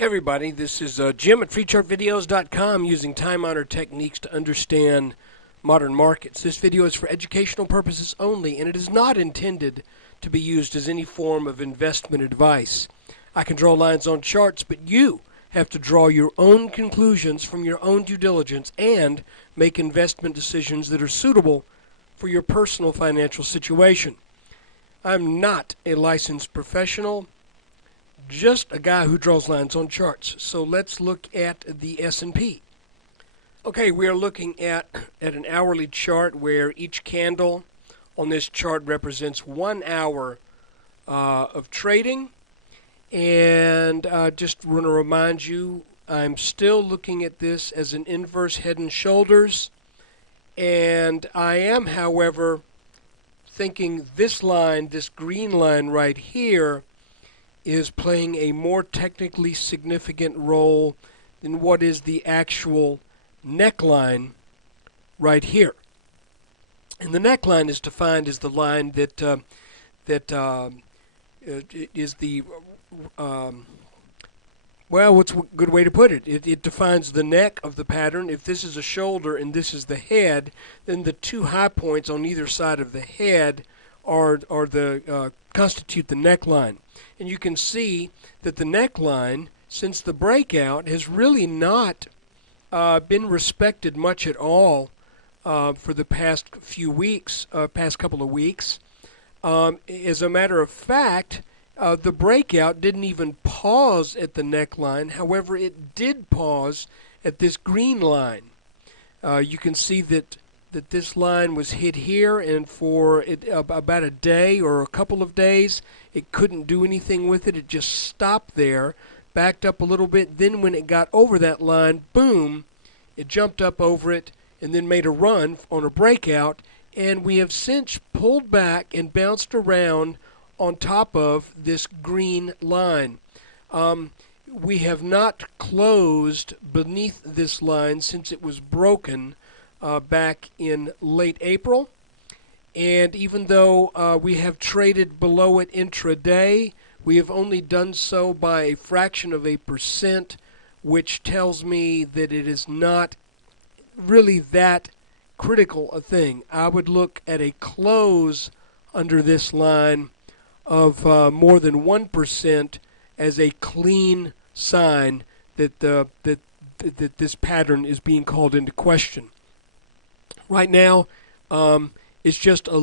Hey everybody, this is Jim at FreeChartVideos.com using time-honored techniques to understand modern markets. This video is for educational purposes only, and it is not intended to be used as any form of investment advice. I can draw lines on charts, but you have to draw your own conclusions from your own due diligence and make investment decisions that are suitable for your personal financial situation. I'm not a licensed professional, just a guy who draws lines on charts. So let's look at the S&P. Okay, we are looking at an hourly chart where each candle on this chart represents 1 hour of trading. And just want to remind you, I'm still looking at this as an inverse head and shoulders. And I am, however, thinking this line, this green line right here, is playing a more technically significant role than what is the actual neckline right here. And the neckline is defined as the line that is the well, what's a good way to put it? It defines the neck of the pattern. If this is a shoulder and this is the head, then the two high points on either side of the head constitute the neckline. And you can see that the neckline, since the breakout, has really not been respected much at all for the past couple of weeks. As a matter of fact, the breakout didn't even pause at the neckline. However, it did pause at this green line. You can see that this line was hit here, and for about a day or a couple of days, it couldn't do anything with it. It just stopped there, backed up a little bit. Then when it got over that line, boom, it jumped up over it and then made a run on a breakout. And we have since pulled back and bounced around on top of this green line. We have not closed beneath this line since it was broken back in late April. And even though we have traded below it intraday, we have only done so by a fraction of a percent, which tells me that it is not really that critical a thing. I would look at a close under this line of more than 1% as a clean sign that this pattern is being called into question. Right now, it's just a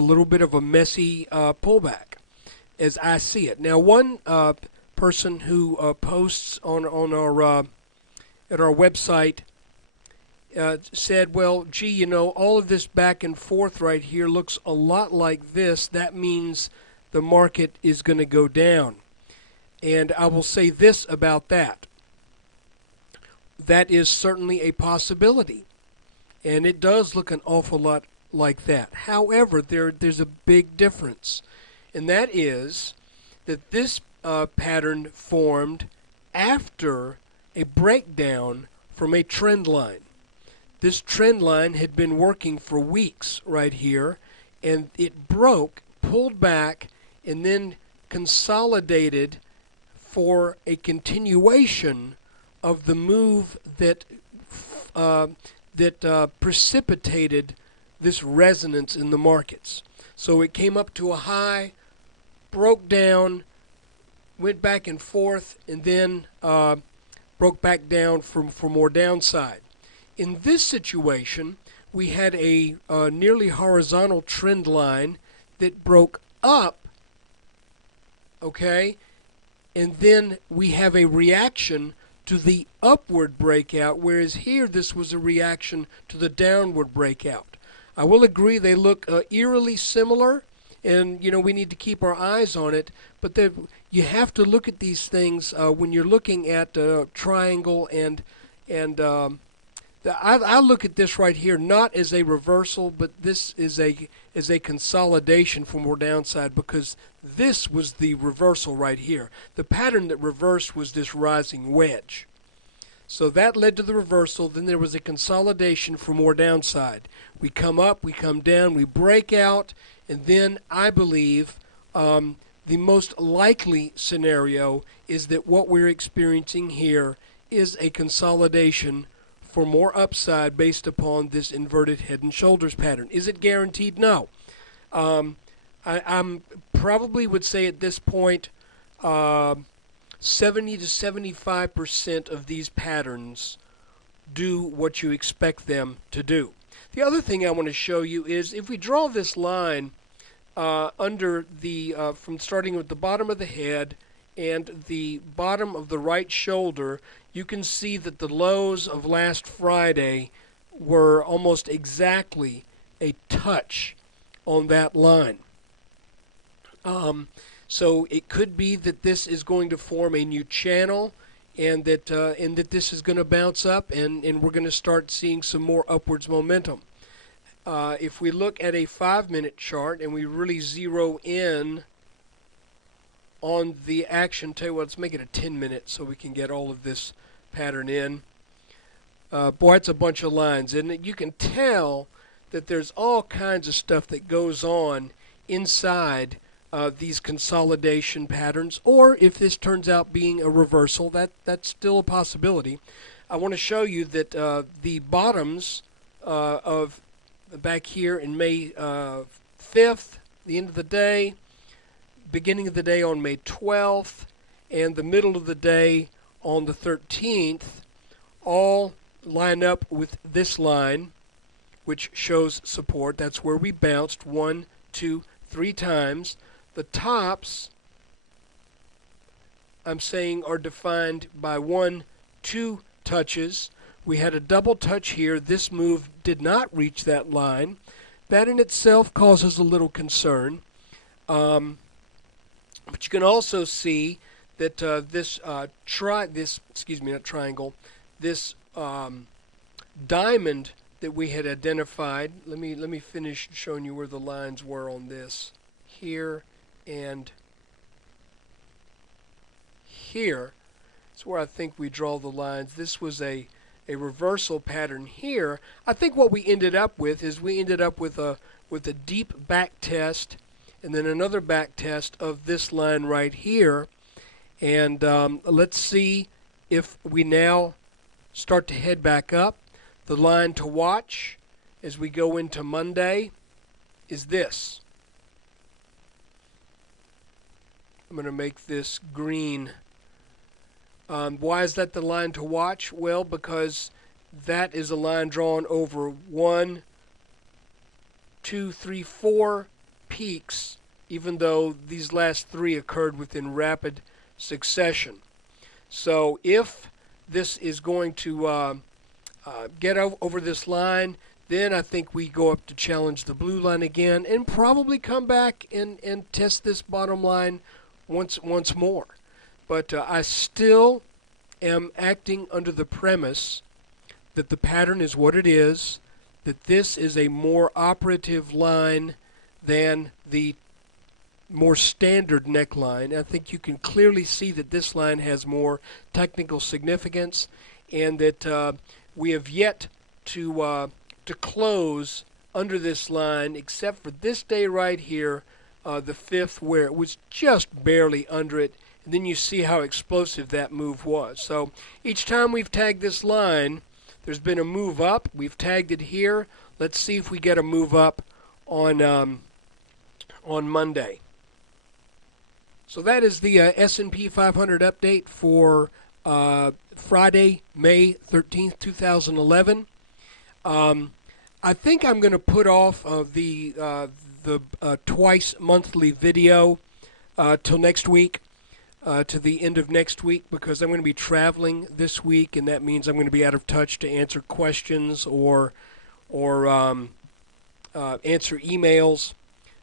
little bit of a messy pullback, as I see it. Now, one person who posts on our at our website said, "Well, gee, you know, all of this back and forth right here looks a lot like this. That means the market is going to go down." And I will say this about that: that is certainly a possibility. And it does look an awful lot like that. However, there's a big difference. And that is that this pattern formed after a breakdown from a trend line. This trend line had been working for weeks right here, and it broke, pulled back, and then consolidated for a continuation of the move that precipitated this resonance in the markets. So it came up to a high, broke down, went back and forth, and then broke back down for more downside. In this situation, we had a nearly horizontal trend line that broke up, okay, and then we have a reaction to the upward breakout, whereas here this was a reaction to the downward breakout. I will agree they look eerily similar, and you know we need to keep our eyes on it, but you have to look at these things when you're looking at triangle and I look at this right here not as a reversal, but this is a consolidation for more downside, because this was the reversal right here. The pattern that reversed was this rising wedge. So that led to the reversal. Then there was a consolidation for more downside. We come up, we come down, we break out, and then I believe the most likely scenario is that what we're experiencing here is a consolidation for more upside based upon this inverted head and shoulders pattern. Is it guaranteed? No. I'm probably would say at this point 70 to 75% of these patterns do what you expect them to do. The other thing I want to show you is if we draw this line under the from starting with the bottom of the head and the bottom of the right shoulder, you can see that the lows of last Friday were almost exactly a touch on that line. So it could be that this is going to form a new channel, and that this is going to bounce up, and we're going to start seeing some more upwards momentum. If we look at a 5-minute chart and we really zero in on the action, tell you what, let's make it a 10-minute so we can get all of this pattern in. Boy, it's a bunch of lines, isn't it? You can tell that there's all kinds of stuff that goes on inside these consolidation patterns, or if this turns out being a reversal, that's still a possibility. I want to show you that the bottoms of back here in May 5th, the end of the day, beginning of the day on May 12th, and the middle of the day on the 13th, all line up with this line, which shows support. That's where we bounced 1, 2, 3 times. The tops, I'm saying, are defined by 1, 2 touches. We had a double touch here. This move did not reach that line. That in itself causes a little concern. But you can also see that this diamond that we had identified. Let me finish showing you where the lines were on this. Here and here is where I think we draw the lines. This was a reversal pattern here. I think what we ended up with is a deep back test and then another back test of this line right here. And let's see if we now start to head back up. The line to watch as we go into Monday is this. I'm going to make this green. Why is that the line to watch? Well, because that is a line drawn over 1, 2, 3, 4 peaks, even though these last 3 occurred within rapid succession. So if this is going to get over this line, then I think we go up to challenge the blue line again and probably come back and test this bottom line once more. But I still am acting under the premise that the pattern is what it is, that this is a more operative line than the more standard neckline. I think you can clearly see that this line has more technical significance, and that we have yet to close under this line, except for this day right here, the 5th, where it was just barely under it, and then you see how explosive that move was. So each time we've tagged this line, there's been a move up. We've tagged it here. Let's see if we get a move up on Monday. So that is the S&P 500 update for Friday, May 13th, 2011. I think I'm going to put off the twice monthly video till next week, to the end of next week, because I'm going to be traveling this week, and that means I'm going to be out of touch to answer questions or answer emails.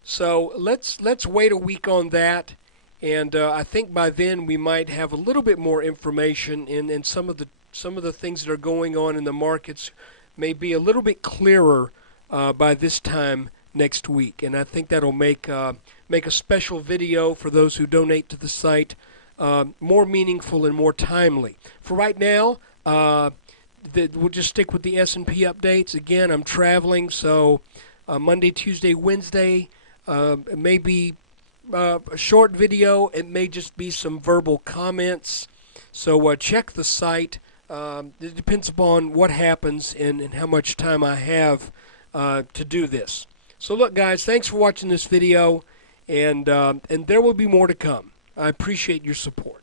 So let's wait a week on that, and I think by then we might have a little bit more information, and some of the things that are going on in the markets may be a little bit clearer by this time next week. And I think that'll make a special video for those who donate to the site more meaningful and more timely. For right now, we'll just stick with the S&P updates. Again, I'm traveling, so Monday, Tuesday, Wednesday, maybe a short video. It may just be some verbal comments. So check the site. It depends upon what happens and how much time I have to do this. So look, guys, thanks for watching this video, and there will be more to come. I appreciate your support.